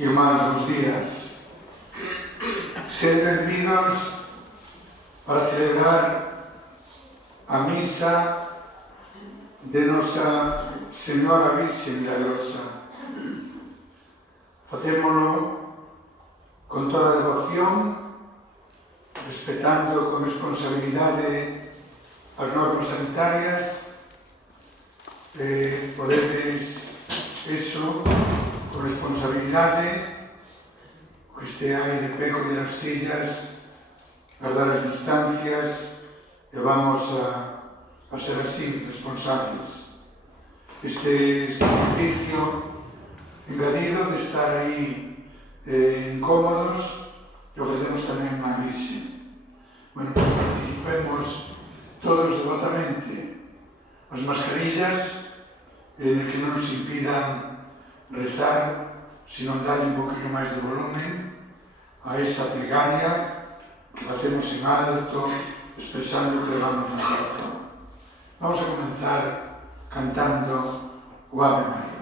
irmáns, bos días. Sed benvidos para celebrar a misa de Nosa Señora Virxe Milagrosa. Facémolo con toda devoción, respetando con responsabilidade as normas sanitarias, podedes eso, con responsabilidade, que esteai de pé, coller as sillas, guardar as distancias, e vamos a ser así, responsables. Este sacrificio engadido de estar aí incómodos, e ofrecemos tamén a Virxe. Bueno, pues participemos todos devotamente. As mascarillas que non nos impidan rezar, sino darle un poquinho máis de volumen a esa plegaria que facemos en alto, expresando o que levamos no corazón. Vamos a comenzar cantando o Ave María.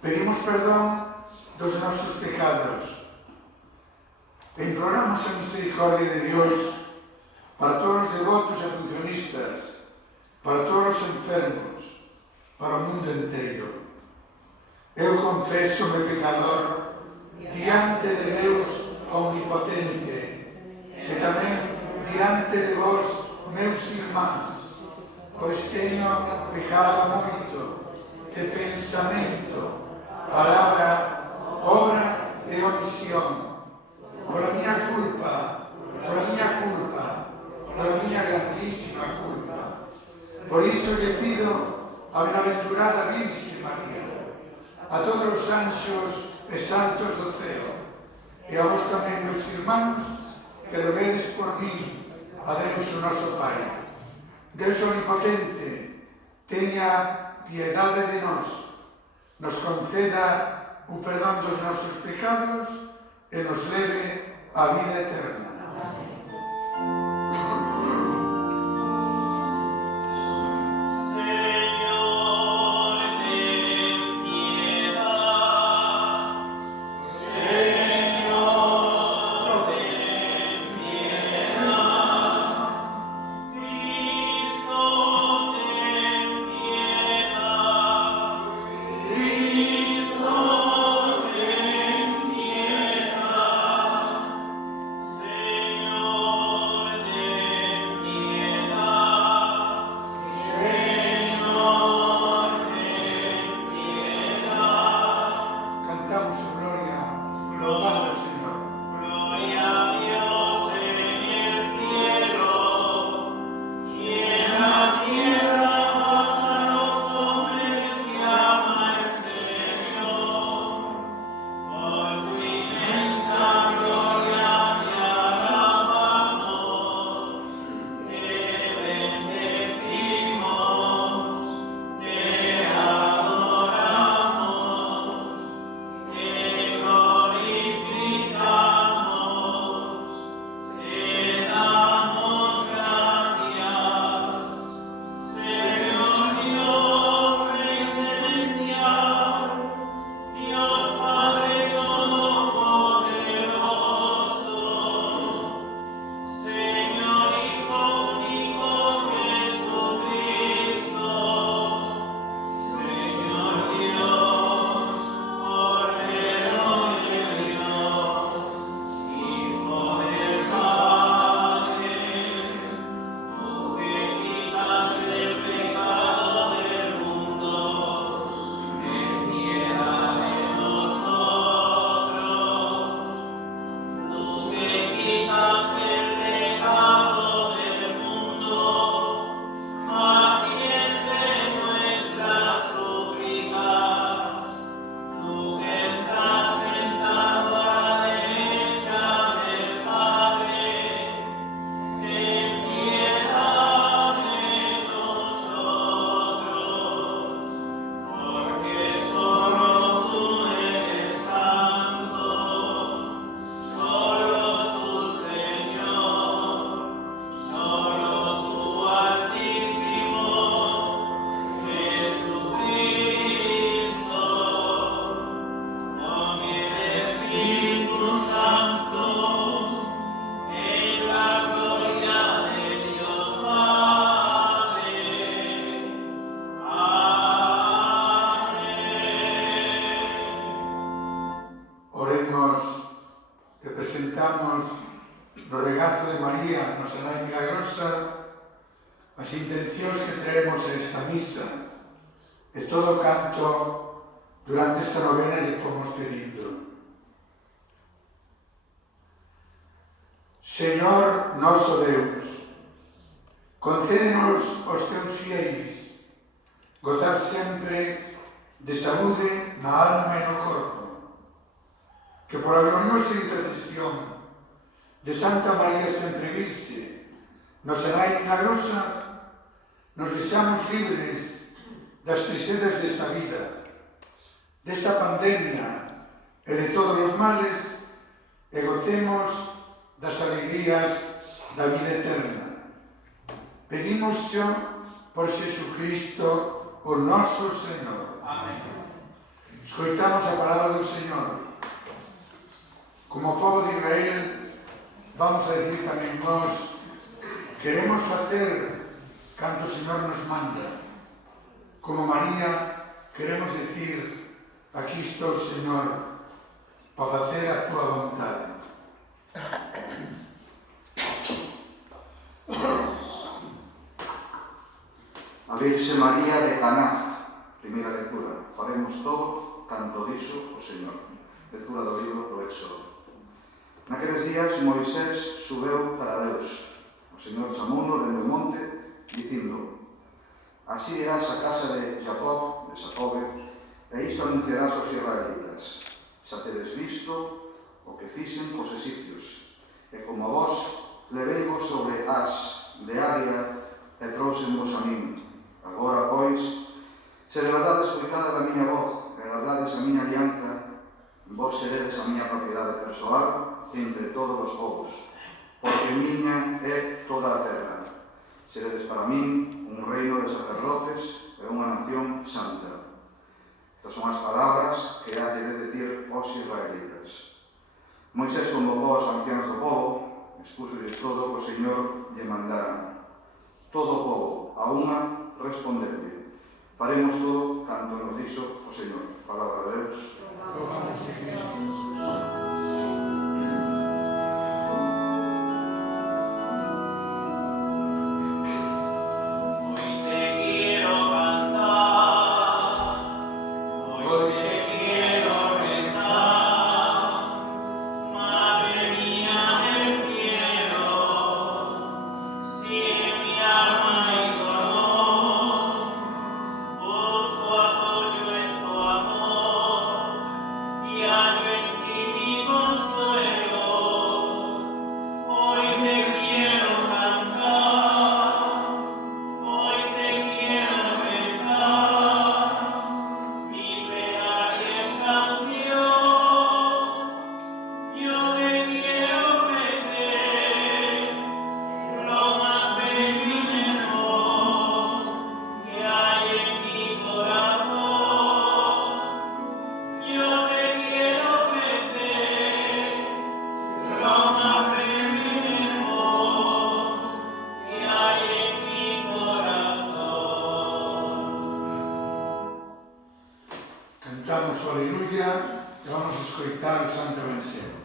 Pedimos perdón dos nosos pecados e imploramos a misericordia de Dios para todos os devotos e funcionistas, para todos os enfermos, para o mundo inteiro. Eu confeso-me pecador diante de Deus omnipotente e tamén diante de vos, meus irmáns, pois teño pecado moito de pensamento, palabra, obra e omisión, por a miña culpa, por a miña grandísima culpa. Por iso lle pido a benaventurada Virxe María, a todos os anxos e santos do ceo, e a vos tamén, meus irmáns, que roguedes por mí, a Deus o noso Pai. Deus omnipotente, teña piedade de nós, nos conceda o perdón dos nosos pecados e nos leve á vida eterna. Señor, peticións que traemos a esta misa e todo o canto durante esta novena lle fomos pedindo. Señor noso Deus, concédenos aos teus fiéis gozar sempre de saúde na alma e no corpo, que por a gloriosa intercesión de Santa María Sempre Virxe, nosa Nai milagrosa, nos deixamos libres das tristezas desta vida, desta pandemia e de todos os males, e gocemos das alegrías da vida eterna. Pedimos-te por Jesucristo, o noso Señor. Amén. Escoitamos a palabra do Señor. Como povo de Israel, vamos a decir tamén nós, queremos facer canto o Señor nos manda. Como María, queremos decir, aquí estou, Señor, para facer a tua vontade. A Virxe María de Caná, primeira lectura. Faremos todo canto dixo o Señor. Lectura do libro do Éxodo. Naqueles días Moisés subeu para Deus. O Señor chamouno dende o monte, dicindo: Así dirás a casa de Jacob, e isto anunciarás aos israelitas. Xa tedes visto o que fixen cos egipcios, e como a vos leveivos sobre as de águia e trouxenvos a min. Agora, pois, se de verdade escoitades a miña voz e guardades a miña alianza, vos seredes a miña propiedade persoal entre todos os povos, porque miña é toda a terra. Seredes para min un reino de sacerdotes e unha nación santa. Estas son as palabras que ha de decir aos israelitas. Moisés convocou aos anciáns do povo, expúxolles todo o que o Señor lle mandara. Todo o povo, a unha, responderlle: faremos todo canto nos dixo o Señor. Palabra de Deus. Louvamos a Cristo. Cantamos o Aleluya e vamos a escoitar o Santo Evangelio.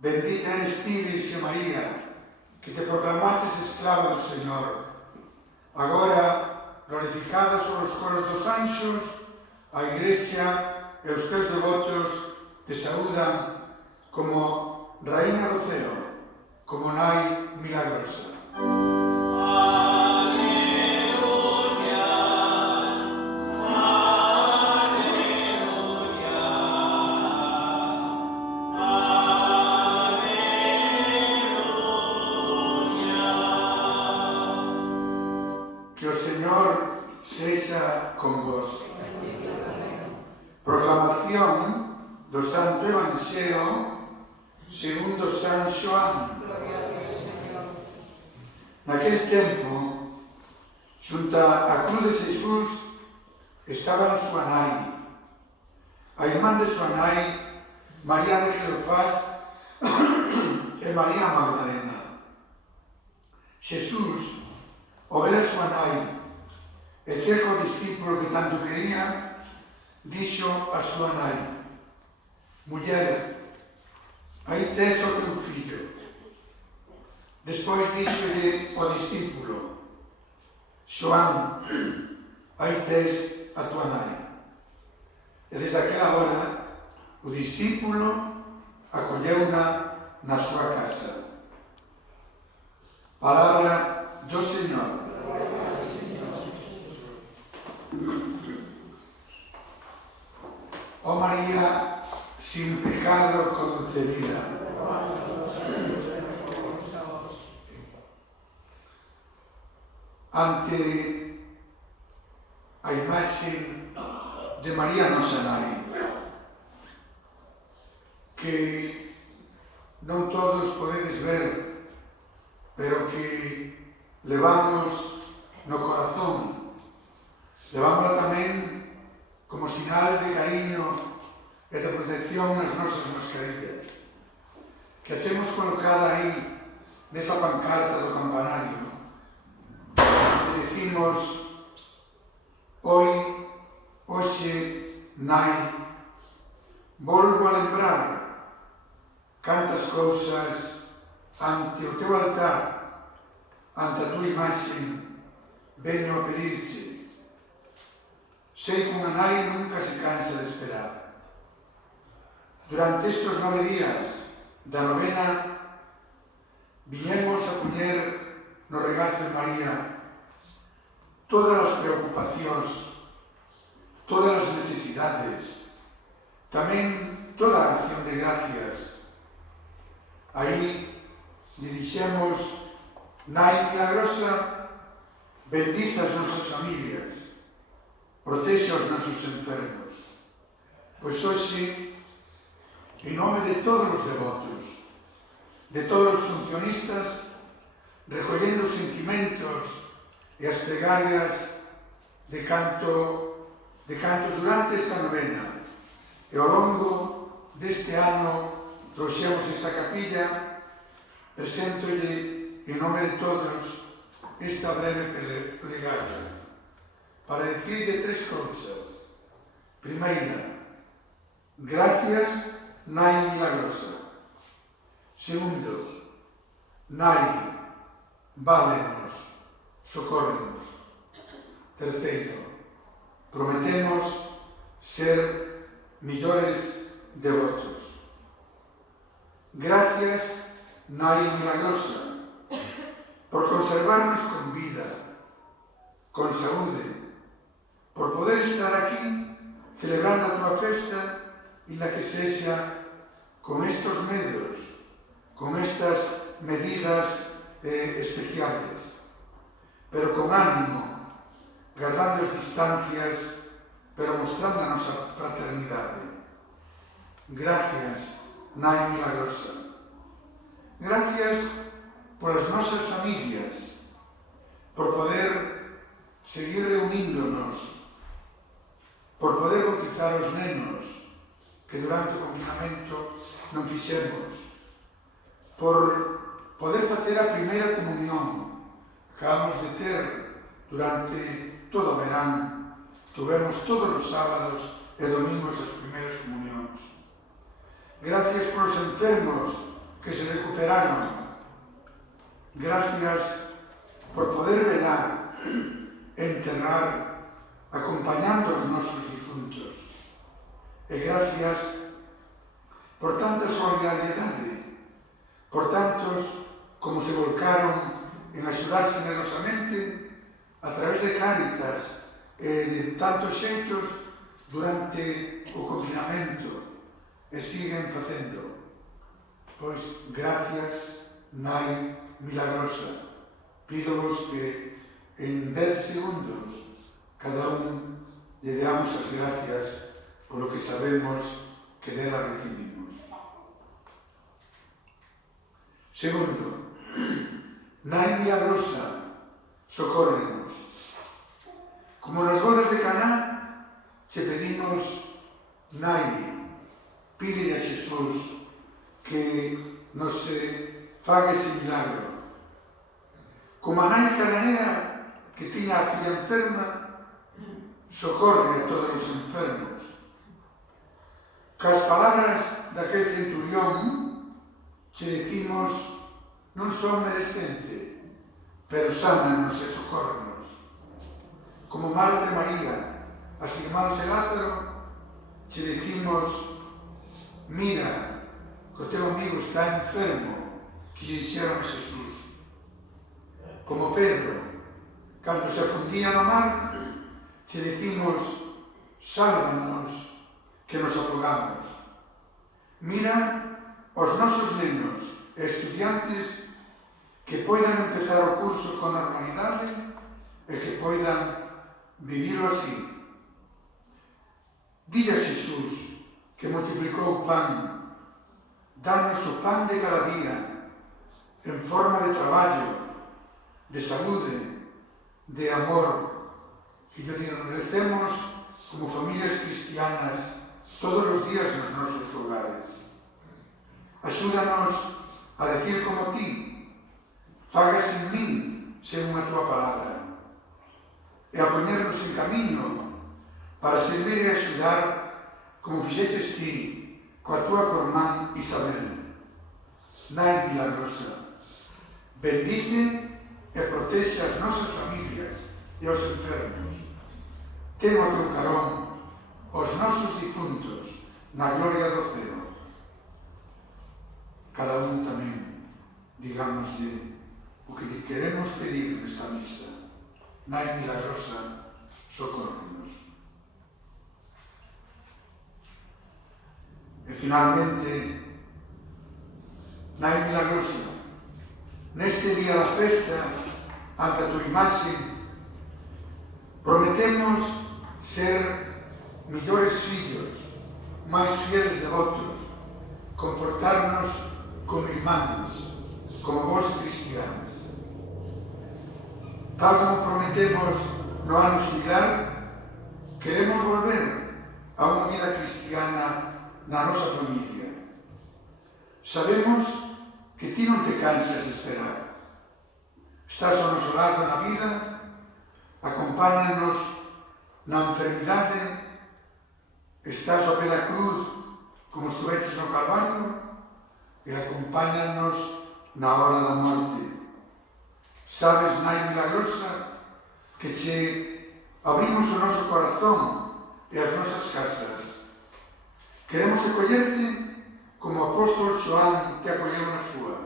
Bendita eres ti, Virxe María, que te proclamaches esclava do Señor. Agora, glorificada sobre os coros dos anxos, a Igrexa e os teus devotos te saúdan como Raíña do ceo, como Nai milagrosa. Que o Señor sexa con vos. Proclamación do Santo Evangelio segundo San Xoán. Naquel tempo, xunta a cruz de Xesús, estaban súa nai, a irmán de súa nai, María de Cleofás, e María Magdalena. Xesús, ao ver a súa nai e cerca o discípulo que tanto quería, dixo a súa nai: «Muller, aí tes o teu fillo». Despois díxolle ao discípulo: «Xoán, aí tes a tua nai». E desde aquela hora o discípulo acolleuna na súa casa. Palabra do Señor. Oh María, sin pecado concebida. Ante a imaxe de María nosa nai, que non todos podedes ver, pero que levamos no corazón, levámola tamén como sinal de cariño e de protección nas nosas mascarillas, que a temos colocada aí nesa pancarta do campanario, e decimos: hoxe, nai, volvo a lembrar cantas cousas ante o teu altar, ante a tua imaxe, veño a pedirche. Sei que unha nai nunca se cansa de esperar. Durante estes 9 días da novena, viñemos a poñer no regazo de María todas as preocupacións, todas as necesidades, tamén toda a acción de gracias. Aí dirixemos: Nai milagrosa, bendiza as nosas familias, protexe os nosos enfermos. Pois hoxe, en nome de todos os devotos, de todos os funcionistas, recollendo os sentimentos e as plegarias de cantos durante esta novena e ao longo deste ano trouxemos esta capilla, preséntolle en nome de todos esta breve plegaria para decirlle 3 cousas. Primeira, gracias, Nai milagrosa. Segundo, Nai, válenos, socórrenos. Terceiro, prometemos ser millores devotos. Gracias, Nai milagrosa, por conservarnos con vida, con saúde, por poder estar aquí celebrando a tua festa e na que sexa con estos medios, con estas medidas especiales, pero con ánimo, guardando as distancias, pero mostrando a nosa fraternidade. Gracias, Nai milagrosa. Gracias por as nosas familias, por poder seguir reuníndonos, por poder bautizar os nenos que durante o confinamento non fixemos, por poder facer a primeira comunión. Acabamos de ter durante todo o verán, tuvemos todos os sábados e domingos as primeiras comunións. Gracias por os enfermos que se recuperaron. Gracias por poder velar e enterrar acompañando os nosos difuntos. E gracias por tanta solidaridade, por tantos como se volcaron en axudar generosamente a través de Cáritas e de tantos xeitos durante o confinamento e siguen facendo. Pois gracias, Nai milagrosa. Pídovos que en 10 segundos cada un lle deamos as gracias polo que sabemos que dela recibimos. Segundo, Nai milagrosa, socórrenos. Como nas bodas de Caná, che pedimos: Nai, pídele a Xesús que nos faga ese milagro. Como a nai cananea que tiña a filla enferma, socorre a todos os enfermos. Cas palabras daquel centurión, che dicimos non son merecente, pero sánanos e socórrenos. Como Marta e María, as irmáns de Lázaro, che dicimos, mira, que o teu amigo está enfermo, que lle dixeron a Jesús. Como Pedro, cando se afundía no mar, che dicimos, sálvanos, que nos afogamos. Mira os nosos nenos e estudiantes que poidan empezar o curso con normalidade e que poidan vivilo así. Dille a Jesús que multiplicou o pan, danos o pan de cada día, en forma de traballo, de saúde, de amor, que lle recemos como familias cristianas todos os días nos nosos fogares. Axúdanos a decir como ti, fagas en min según a tua palabra, e a poñernos en camiño para servir e axudar como fixeches ti coa tua cormán Isabel. Nai milagrosa, bendice e protexe as nosas familias e os enfermos. Ten ao teu carón os nosos difuntos na gloria do ceo. Cada un tamén, digámoslle, o que lle queremos pedir nesta misa. Nai milagrosa, socórrenos. E finalmente, Nai milagrosa, neste día da festa, ante a tua imaxe, prometemos ser millores fillos, máis fieles devotos, comportarnos como irmáns, como vos cristianos. Tal como prometemos no ano xubilar, queremos volver a unha vida cristiana na nosa familia. Sabemos que ti non te cansas de esperar. Estás ao noso lado na vida, acompáñanos na enfermidade, estás ao pé da cruz como estuveches no Calvario e acompáñanos na hora da morte. Sabes, Nai milagrosa, que che abrimos o noso corazón e as nosas casas. Queremos acollerte como o apóstolo Xoán te acolleu na súa.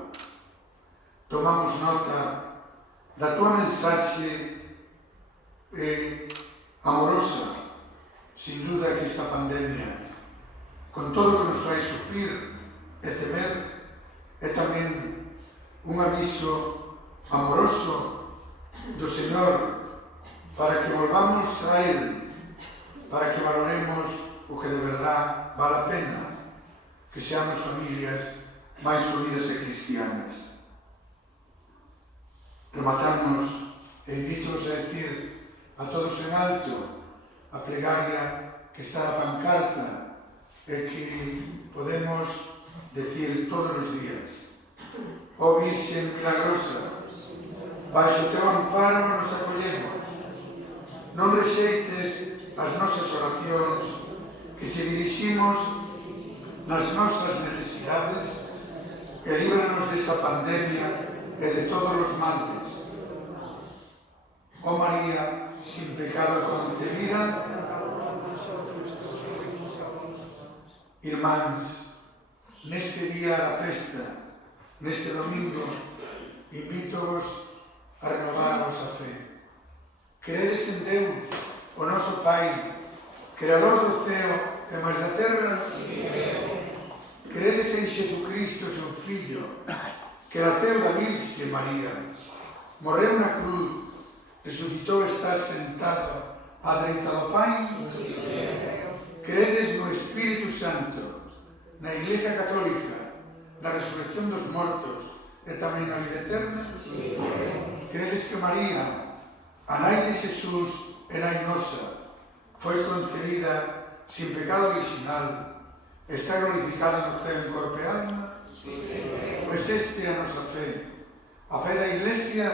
Tomamos nota da tua mensaxe amorosa, sin duda que esta pandemia, con todo o que nos vai sufrir e temer, é tamén un aviso amoroso do Señor para que volvamos a Él, para que valoremos o que de verdad vale a pena, que seamos familias máis unidas e cristianas. Rematamos e invítoos a decir a todos en alto a plegaria que está na pancarta e que podemos decir todos os días. Ó Virxen milagrosa, baixo teu amparo nos acollemos. Non rexeites as nosas oracións que che diriximos nas nosas necesidades e líbranos desta pandemia e de todos os males. Ó María, sin pecado concebida, irmáns, neste día da festa, neste domingo, invítovos a renovar a vosa fe. Credes en Deus, o noso Pai, Creador do ceo e máis da terra? Credes en Xesucristo, seu Fillo, que naceu da Virxe María, morreu na cruz, resucitou e está sentado á dereita do Pai? Credes no Espírito Santo, na Iglesia Católica, na resurrección dos mortos e tamén na vida eterna? Credes que María, a nai de Jesús e nai nosa, foi concebida sin pecado original, está glorificada no ceo en corpo e alma? pois este é a nosa fe da Iglesia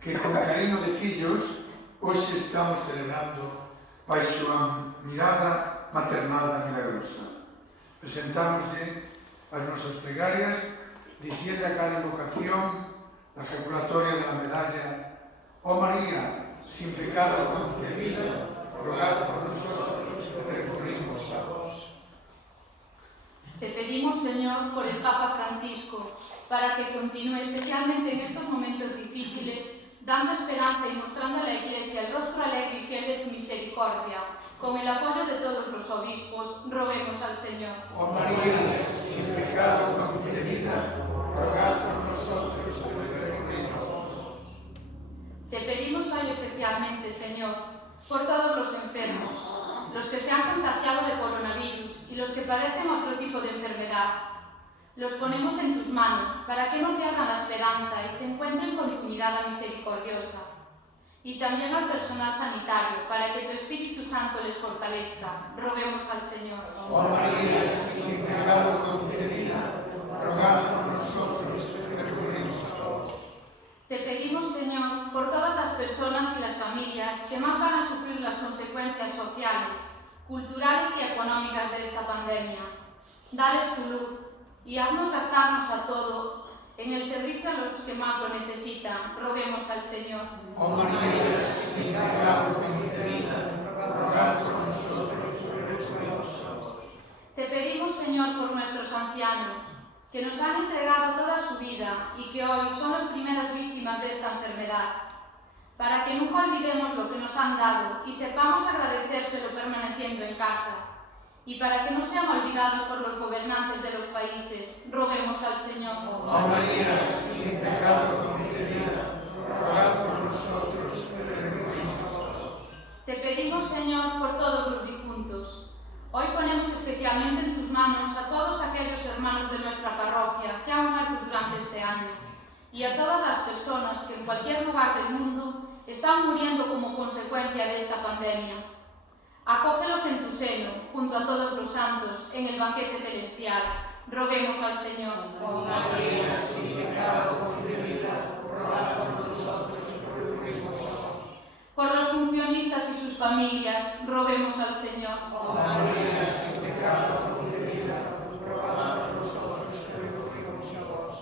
que con cariño de fillos hoxe estamos celebrando baixo a mirada maternal da Milagrosa. Presentámoslle as nosas plegarias diciendo a cada invocación la ejaculatoria de la medalla: Oh María, sin pecado concebida, rogad por nosotros que recurrimos a vos. Te pedimos, Señor, por el Papa Francisco, para que continúe especialmente en estos momentos difíciles, dando esperanza y mostrando a la Iglesia el rostro alegre y fiel de tu misericordia. Con el apoyo de todos los obispos, roguemos al Señor. Oh María, sin pecado concebida, rogad por nosotros que recurrimos a vos. Te pedimos hoy especialmente, Señor, por todos los enfermos, los que se han contagiado de coronavirus y los que padecen otro tipo de enfermedad. Los ponemos en tus manos para que no pierdan la esperanza y se encuentren con tu mirada misericordiosa. Y también al personal sanitario, para que tu Espíritu Santo les fortalezca. Roguemos al Señor. Oh María, sin pecado concebida, rogad por nosotros que recurrimos a vos. Te pedimos, Señor, por todas las personas y las familias que más van a sufrir las consecuencias sociales, culturales y económicas de esta pandemia. Dales tu luz y haznos gastarnos a todo en el servicio a los que más lo necesitan. Roguemos al Señor. Oh María, sin pecado concebida, rogad por nosotros que recurrimos a vos. Te pedimos, Señor, por nuestros ancianos, que nos han entregado toda su vida y que hoy son las primeras víctimas de esta enfermedad, para que nunca olvidemos lo que nos han dado y sepamos agradecérselo permaneciendo en casa, y para que no sean olvidados por los gobernantes de los países. Roguemos al Señor. Oh María, sin pecado concebida, rogad por nosotros que recurrimos a vos. Te pedimos, Señor, por todos los difuntos. Hoy ponemos especialmente en tus manos a todos aquellos hermanos de nuestra parroquia que han muerto durante este año y a todas las personas que en cualquier lugar del mundo están muriendo como consecuencia de esta pandemia. Acógelos en tu seno, junto a todos los santos, en el banquete celestial. Roguemos al Señor. Oh María, sin pecado concebida, rogad por nosotros que recurrimos a vos. Por los funcionistas y sus familias, roguemos al Señor. Oh María, sin pecado concebida, rogad por nosotros que recurrimos a vos.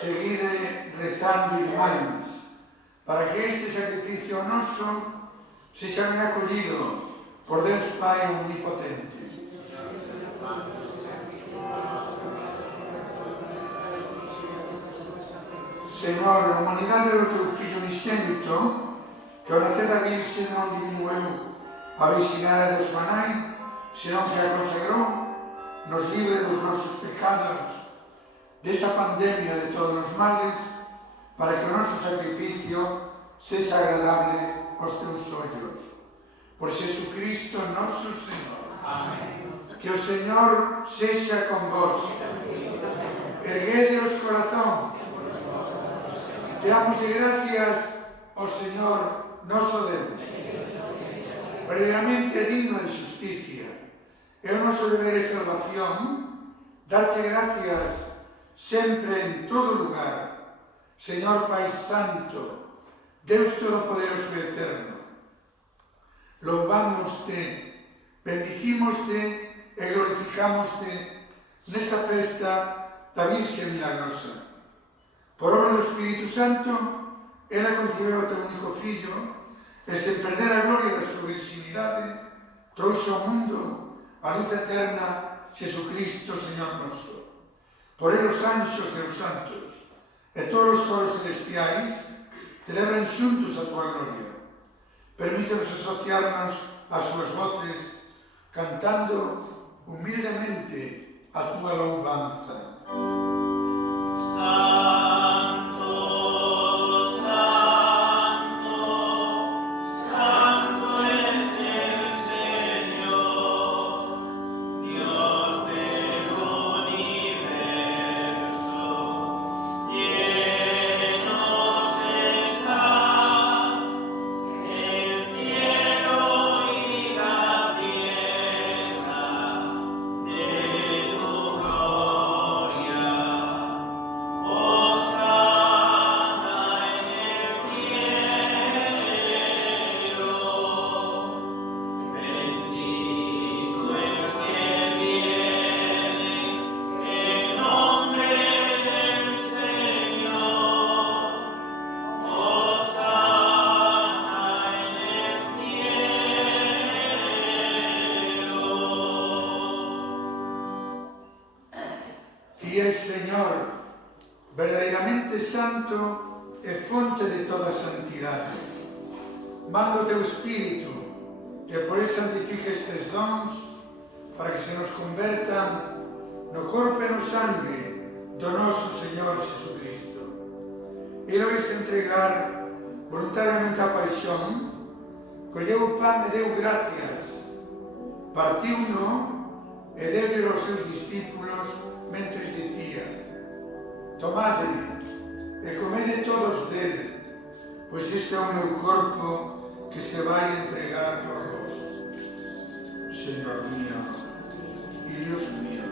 Seguide rezando, irmáns, para que este sacrificio noso sexa ben acollido por Deus Pai Omnipotente. Señor, a humanidade do teu Fillo unixénito, que ao nacer da Virxe non diminueu a virxinidade dos manai, senón que a consagrou, nos libre dos nosos pecados, desta pandemia de todos os males, para que o noso sacrificio sexa agradable aos teus ollos. Por Jesucristo noso Señor. Amén. Que o Señor sexa con vos. Erguede os corazóns. Deámoslle gracias ao Señor noso Deus. Verdadeiramente digno de justicia. É o noso deber e salvación darche gracias sempre en todo lugar, Señor Pai Santo, Deus Todopoderoso e Eterno. louvámoste, bendicímoste e glorificámoste nesta festa da Virxe Milagrosa. Por obra do Espírito Santo, ela concebeu o teu único Fillo e, sen perder a gloria da súa virxinidade, trouxe ao mundo a luz eterna Xesucristo, Señor noso. Por ele os anxos e os santos e todos os coros celestiais celebran xuntos a tua gloria. Permítenos asociarnos ás súas voces cantando humildemente a tua louvanza. Señor, verdadeiramente santo e fonte de toda santidade. Manda o teu Espírito e por ele santifica estes dons para que se nos convertan no corpo e no sangue do noso Señor Jesucristo. Ele ao se entregar voluntariamente á paixón, colleu o pan e deu gracias, partiu-no e deu aos seus discípulos mentres dicía: tomade e comede todos dele, pois este é o meu corpo que se vai entregar por vos. Señor mío e Dios mío.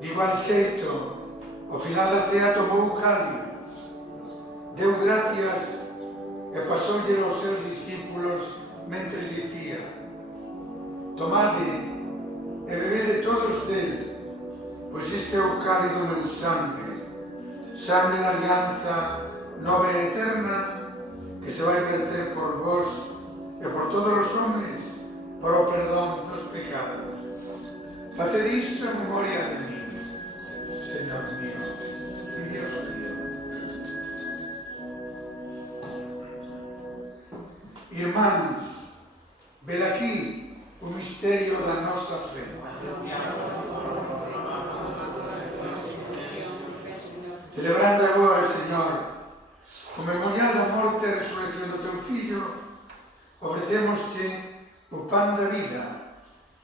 De igual xeito, ao final da cea tomou o cáliz, deu gracias e pasoulle aos seus discípulos mentres dicía: tomade e bebede todos dele, pois este é o cáliz do meu sangue, sangue da alianza nova e eterna, que se vai verter por vos e por todos os homens para o perdón dos pecados. Faced isto en memoria de mí, Señor mío e Dios mío. Irmáns, ved aquí o misterio da nosa fe. Celebrando agora, Señor, o memorial da morte e resurrección do teu Fillo, ofrecémosche o pan da vida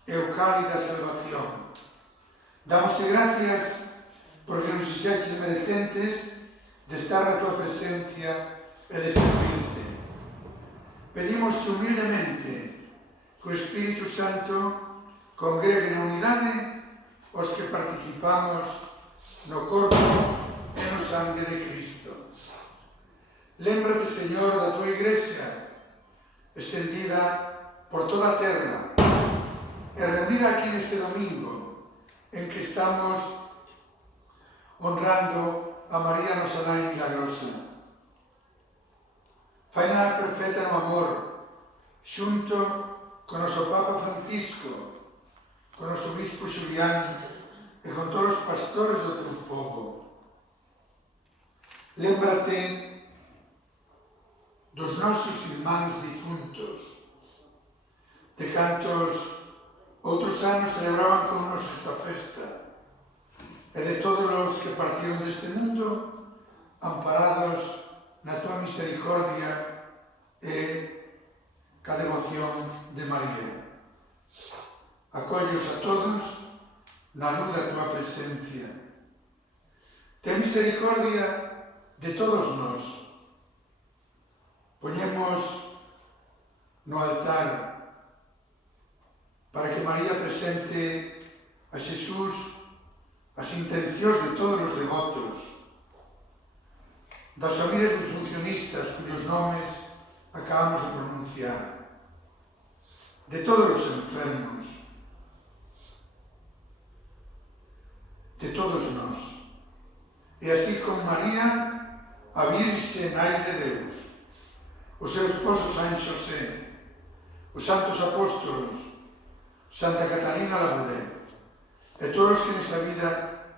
e o cáliz da salvación. Dámoste gracias porque nos fixeches merecentes de estar na tua presencia e de servirte. Pedimos humildemente que o Espírito Santo congregue na unidade os que participamos no corpo e no sangue de Cristo. Lémbrate, Señor, da tua Igrexa, extendida por toda a terra e reunida aquí neste domingo en que estamos honrando a María nosa Nai Milagrosa. Faina perfecta no amor, xunto con noso Papa Francisco, con noso Bispo Xulián e con todos os pastores do teu povo. Lémbrate dos nosos irmáns difuntos, de cantos outros anos celebraban con nos esta festa, e de todos os que partiron deste mundo amparados na tua misericordia e ca devoción de María. Acollos a todos na luz da tua presencia. Ten misericordia de todos nós. Poñemos no altar para que María presente a Xesús as intencións de todos os devotos das familias dos funcionistas cuyos nomes acabamos de pronunciar, de todos os enfermos, de todos nós, e así con María, a Virxe Nai de Deus, o seu esposo San Xosé, os santos apóstolos, Santa Catalina Labouré, e todos os que nesta vida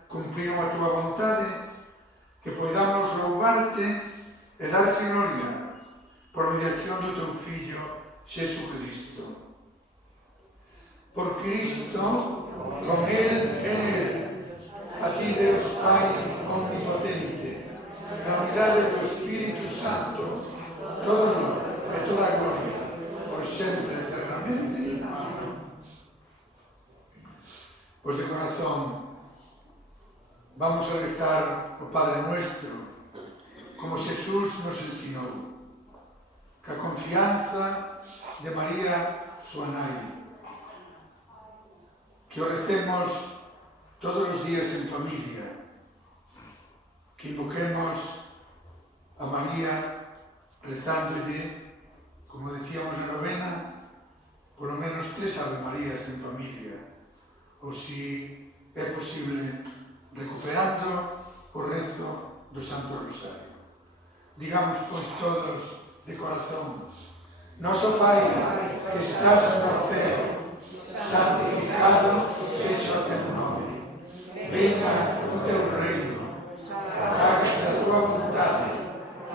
cumpriron a túa vontade, que poidamos louvarte e darche gloria por mediación do teu Fillo, Xesucristo. Por Cristo, con Él, en Él, a ti, Deus Pai omnipotente, na unidade do Espírito Santo, todo honor e toda gloria, por sempre eternamente. Pois de corazón vamos a rezar o Padre Nuestro, como Jesús nos ensinou, que a confianza de María, súa nai, que o recemos todos os días en familia, que invoquemos a María rezándolle, como decíamos na novena, por lo menos 3 Ave Marías en familia, ou si é posible, recuperando o rezo do Santo Rosario. Digamos, pois, todos de corazón: Noso Pai, que estás no ceo, santificado sexa o teu nome. Venga o teu reino. Hágase a tua vontade,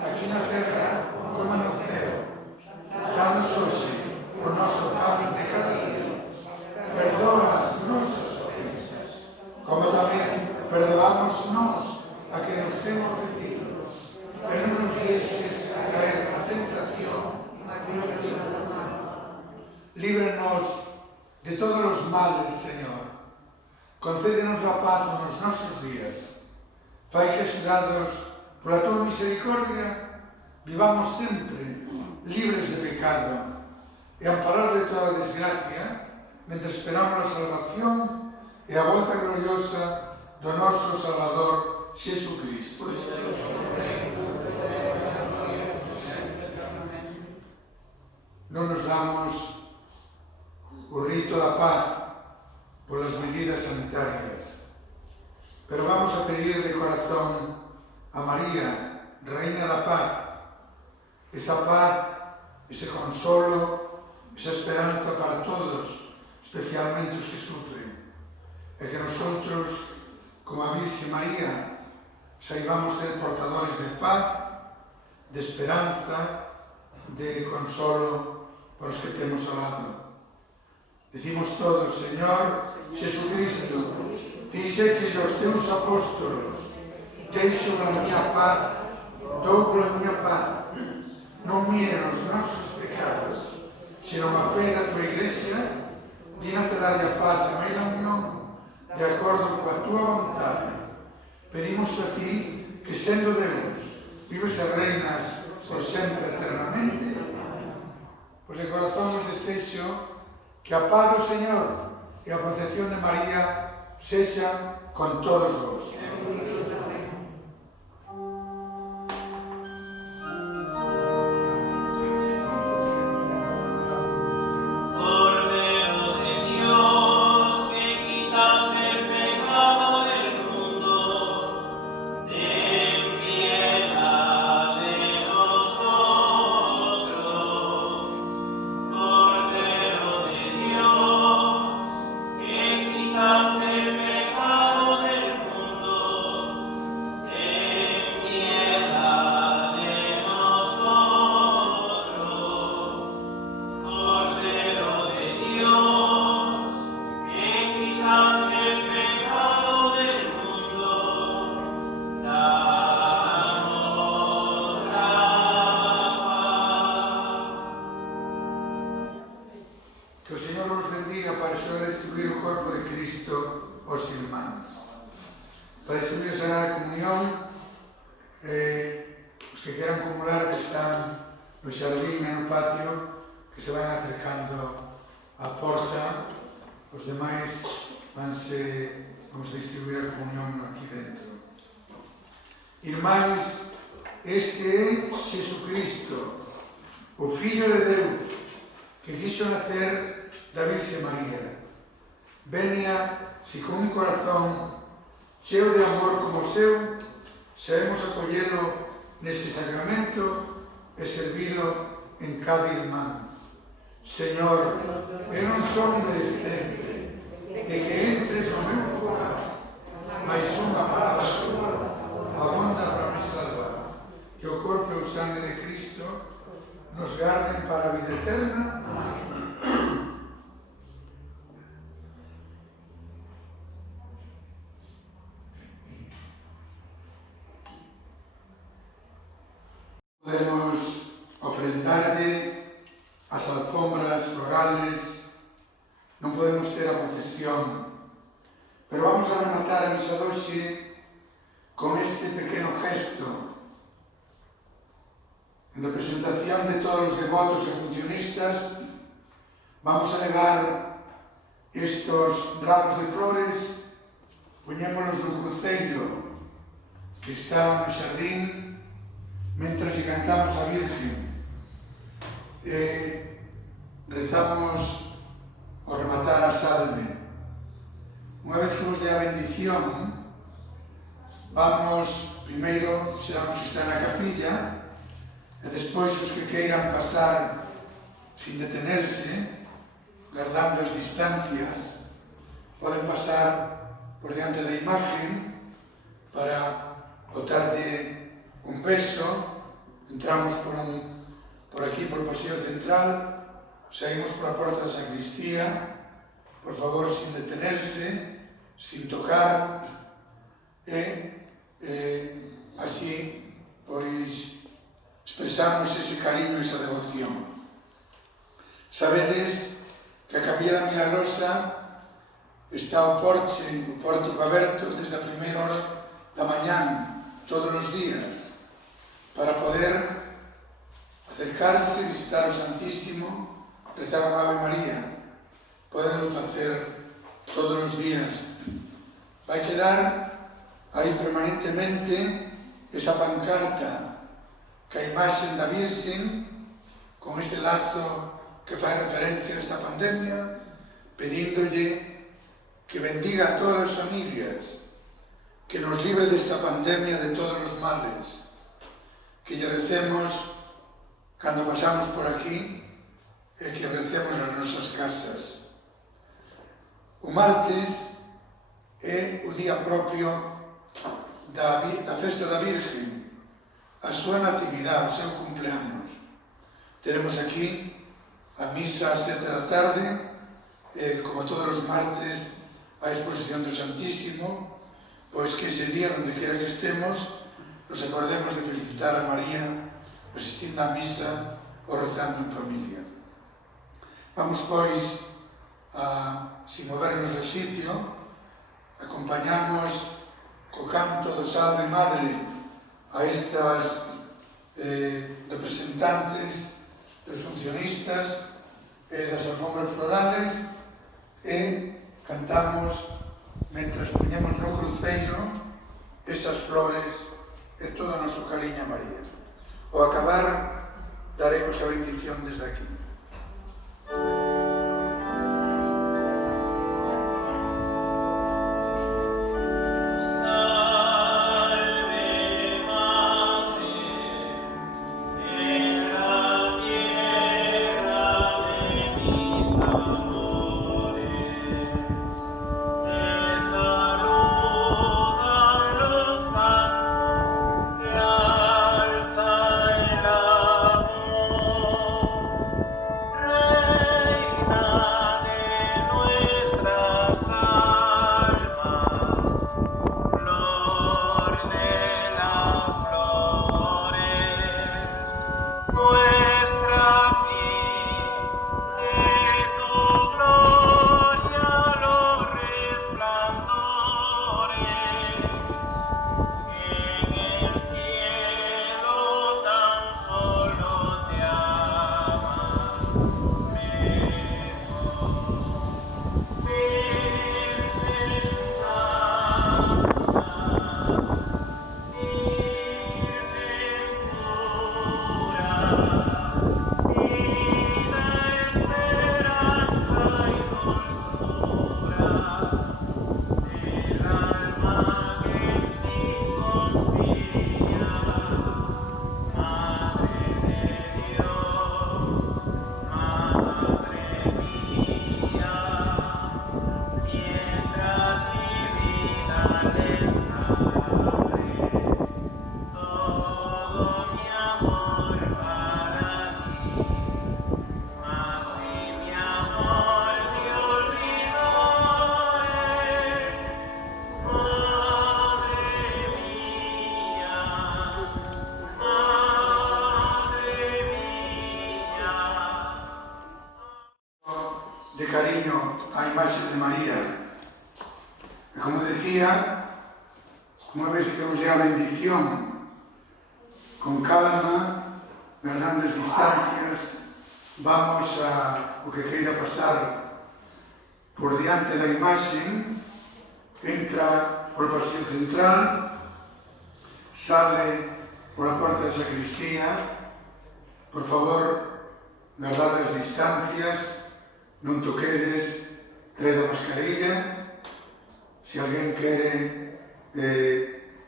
aquí na terra como no ceo. Danos hoxe o noso pan de cada día. Perdoa as nosas ofensas, como tamén perdoamos nós a que nos ten ofendido. E non nos deixes caer na tentación. Líbranos de todos os males, Señor. Concédenos a paz nos nosos días. Fai que, axudados pola tua misericordia, vivamos sempre libres de pecado e amparados de toda desgracia, mentre esperamos a salvación e a volta gloriosa do noso Salvador Xesucristo. Non nos damos o rito da paz polas medidas sanitarias, pero vamos a pedir de corazón a María, Reina da Paz, esa paz, ese consolo, esa esperanza para todos, especialmente os que sufren, e que nosotros, como a Virxe María, saibamos ser portadores de paz, de esperanza, de consolo para os que temos ao lado. Decimos todos: Señor Xesucristo, ti dixeches aos teus apóstolos: deixo a miña paz, dou a miña paz. Non miren os nosos pecados, senón a fe da tua Iglesia, dígnate darlle a paz e máis a unión, de acordo coa tua vontade. Pedimos a ti que, sendo Deus, vives e reinas por sempre eternamente. Pois de corazón vos desexo que a paz do Señor e a protección de María sexan con todos vos. Este é Jesucristo, o Fillo de Deus, que quiso nacer da Virxe María. Veña, si con un corazón cheo de amor como o seu, sabemos acollelo neste sacramento e servilo en cada irmán. Señor, eu non son merecente de que entres no meu fogar, mais unha palabra tua abonda para me salvar. Que o corpo e o sangue de Cristo nos garden para a vida eterna. Podemos ofrendarle as alfombras florales, non podemos ter a procesión, pero vamos a rematar a misa doxe con este pequeno gesto en representación de todos os devotos e funcionistas. Vamos a levar estos ramos de flores, poñémonos no cruceiro que está no xardín, mentras lle cantamos a Virgen. Rezamos ao rematar a salve. Unha vez que nos dé a bendición, vamos, primeiro, serán os que están na capilla, e despois os que queiran pasar sin detenerse, guardando as distancias, poden pasar por diante da imagen para botarlle un beso. Entramos por aquí, por o pasillo central, saímos por a porta da sacristía, por favor, sin detenerse, sin tocar, e así, pois, expresamos ese cariño e esa devoción. Sabedes que a Capilla da Milagrosa está o porto aberto desde a primeira hora da mañán, todos os días, para poder acercarse, visitar o Santísimo, rezar unha Ave María. Poden facer todos os días. Vai quedar aí permanentemente esa pancarta que a imaxen da Virxen, con este lazo que fai referencia a esta pandemia, pedíndolle que bendiga a todas as familias, que nos libre desta pandemia de todos os males, que lle recemos cando pasamos por aquí e que recemos nas nosas casas. O martes é o día propio da festa da Virgen, a súa natividade, o seu cumpleaños. Teremos aquí a misa ás 7 da tarde, como todos os martes, a exposición do Santísimo, pois que ese día, onde quera que estemos, nos acordemos de felicitar a María, asistindo á misa ou rezando en familia. Vamos, pois, sin movernos do sitio, acompañamos co canto do Salve Madre a estas representantes dos funcionistas e das alfombras florales, e cantamos, mentras poñemos no cruceiro, esas flores e todo o noso cariño a María. Ao acabar, daremos a bendición desde aquí. de cariño á imaxe de María. E como decía, unha vez que nos llega a bendición, con calma, guardando as distancias, vamos a o que queira pasar por diante da imaxe, entra por pasillo central, sale por a porta da sacristía. Por favor, guardad as distancias, non toquedes, traed a mascarilla. Se alguén quere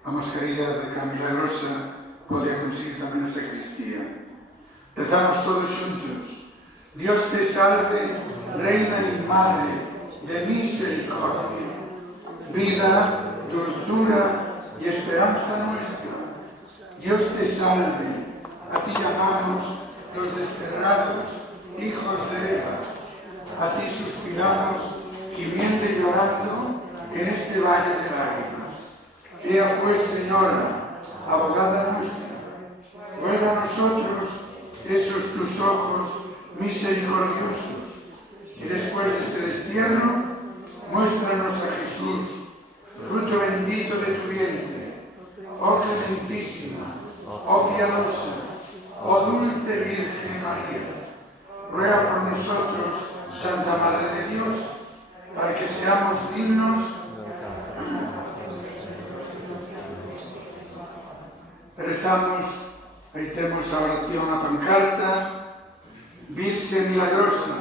a mascarilla de Can Milagrosa, pode a conseguir tamén a sacristía. Rezamos todos xuntos. Dios te salve, Reina y Madre de misericordia, vida, dulzura y esperanza nuestra. Dios te salve, a ti llamamos los desterrados hijos de Eva, a ti suspiramos, gimiendo y llorando en este valle de lágrimas. Ea pues, Señora, abogada nuestra, vuelva a nosotros esos tus ojos misericordiosos, y después de este destierro, muéstranos a Jesús, fruto bendito de tu vientre, oh clementísima, oh piadosa, oh dulce Virgen María. Ruega por nosotros, Santa Madre de Dios, para que seamos dignos rezamos, aí temos a oración a pancarta. Virxe milagrosa,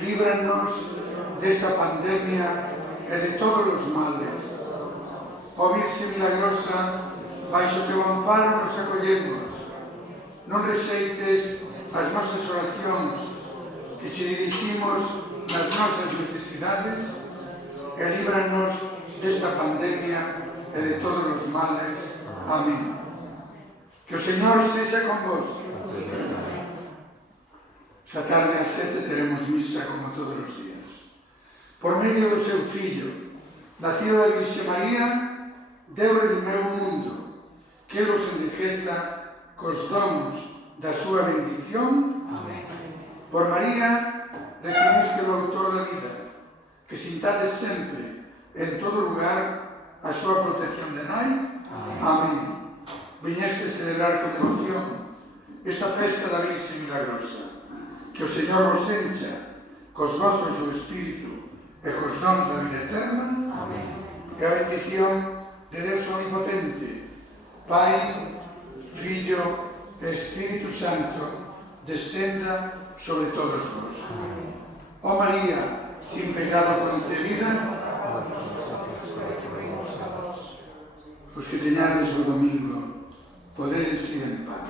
líbranos desta pandemia e de todos os males. Ó Virxe milagrosa, baixo teu amparo nos acollemos. Non rexeites as nosas oracións que che diriximos nas nosas necesidades e líbranos desta pandemia e de todos os males. Amén. Que o Señor sexa con vos. Esta tarde ás 7 teremos misa como todos os días. Por medio do seu Fillo, nacido da Virxe María, Deus redimeu o mundo, que vos enriqueza cos dons da súa bendición. Amén. Por María, recibiste o autor da vida, que sintades sempre, en todo lugar, a súa protección de nai. Amén. Amén. Viñeste celebrar con devoción esta festa da Virxe Milagrosa. Que o Señor vos encha cos gozos do Espírito e cos dons da vida eterna. Amén. E a bendición de Deus Omnipotente, Pai, Fillo e Espírito Santo, descenda sobre todos vos. Amén. Ó María, sin pecado concebida, os que teñades o domingo, podedes ir en paz.